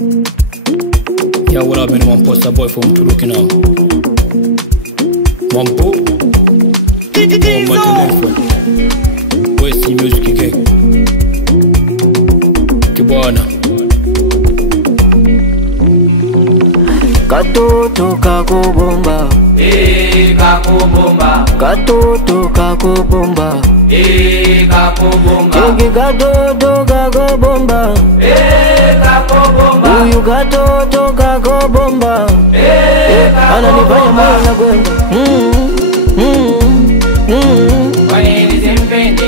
Yeah, what up, man? One poster boy from Tuluki now. One po. West Music Gang. Kibwana. Katoto kako bomba, kako bomba. katoto kako bomba, kako bomba. Chengi katoto kako bomba, kako bomba. Huyu katoto kako bomba, ananifanya moyo unakwenda. Kwa nini simpende?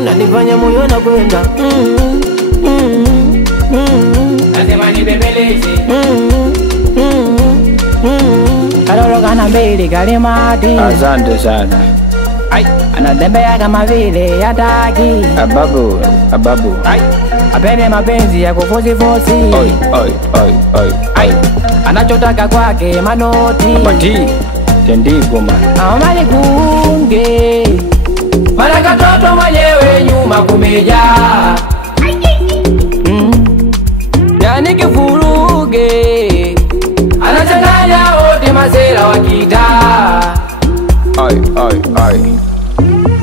Ananifanya moyo unakwenda. Nasema nibembeleze. Kaloloka na mbili kalimati. Asante sana. Ai, anatembea kama vile hataki. Ababu. Ai, apende mapenzi ya kufosi. Oi. Ai, anachotaka kwake manoti. Mati. Tendiko man. Amani kunge. Mara katoto mwenyewe nyuma kumejaa. Yani kifuruge. Anachanganya wote mazera wa kitaa. Ai.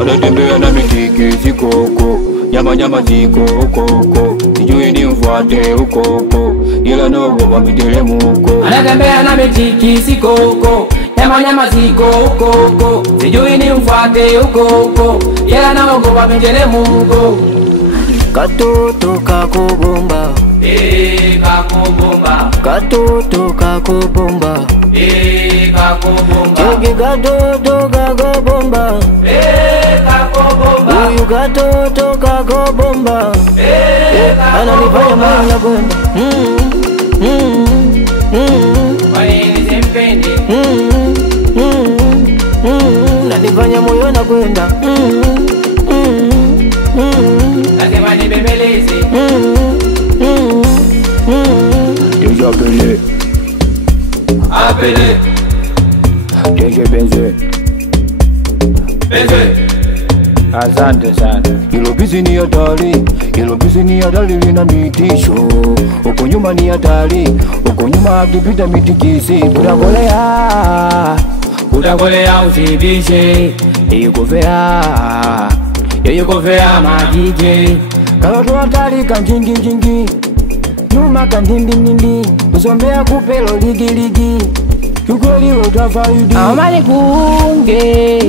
Anatembea na mitiki zikoko. Nyama zikoko. Sijui ni mfuate ukoko. Ila naogopa miteremko. Anatembea na mitiki sikoko. Nyama ziko ukoko. Sijui ni mfuate ukoko. Ila naogopa miteremko. Katoto kako bomba, kako bomba. katoto kako bomba, kako bomba. Chengi katoto kako bomba, kako bomba. Huyu katoto kako bomba, ananifanya moyo unakwenda. Kwa nini simpende? Ananifanya moyo unakwenda. Nasema nibembeleze. Deja Pele. Apele. Deja Benze. Benze. Asante sana. Hilo bizi ni hatari lina mitisho. Uko nyuma ni hatari. Uko nyuma akipita mitikisi. Utakolea usibishe. Yeyukofea majije. Kaloto hatari kanjingi, nyuma kandindindindi, usombea kupelo ligi, ukweli utafaidi. Amani kunge.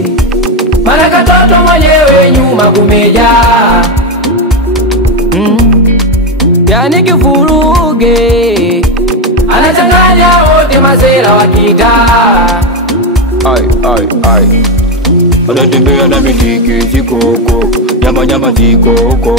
Mara katoto mwenyewe nyuma kumejaa. Yani kifuruge. Anachanganya wote mazera wa kitaa. Ai. Anatembea na mitiki zikoko. Nyama zikoko.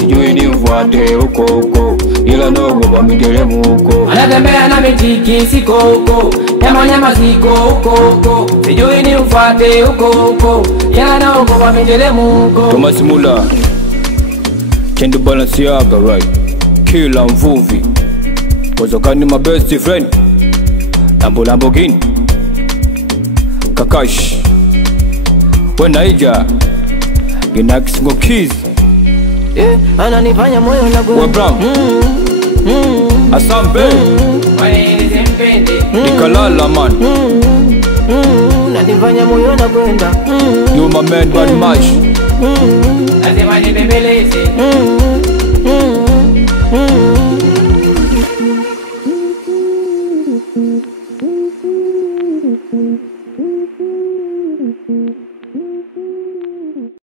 Sijui ni mfuate ukoko. Ila naogopa miteremko. Anatembea na mitiki sikoko. Nyama ziko ukoko. Sijui ni mfuate ukoko. Ila naogopa miteremko. Thomas Mula. Chandu Balenciaga, right? Kila mvuvi. Kozokani my best friend. Lamborghini. Kakash. Wenaija. Ginax Ngokiz. Ananifanya moyo unakwenda. Webram. Asambe. Kwa nini simpende? Nikalala man. Ananifanya moyo unakwenda. You my man, bad mash. Nasema nibembeleze.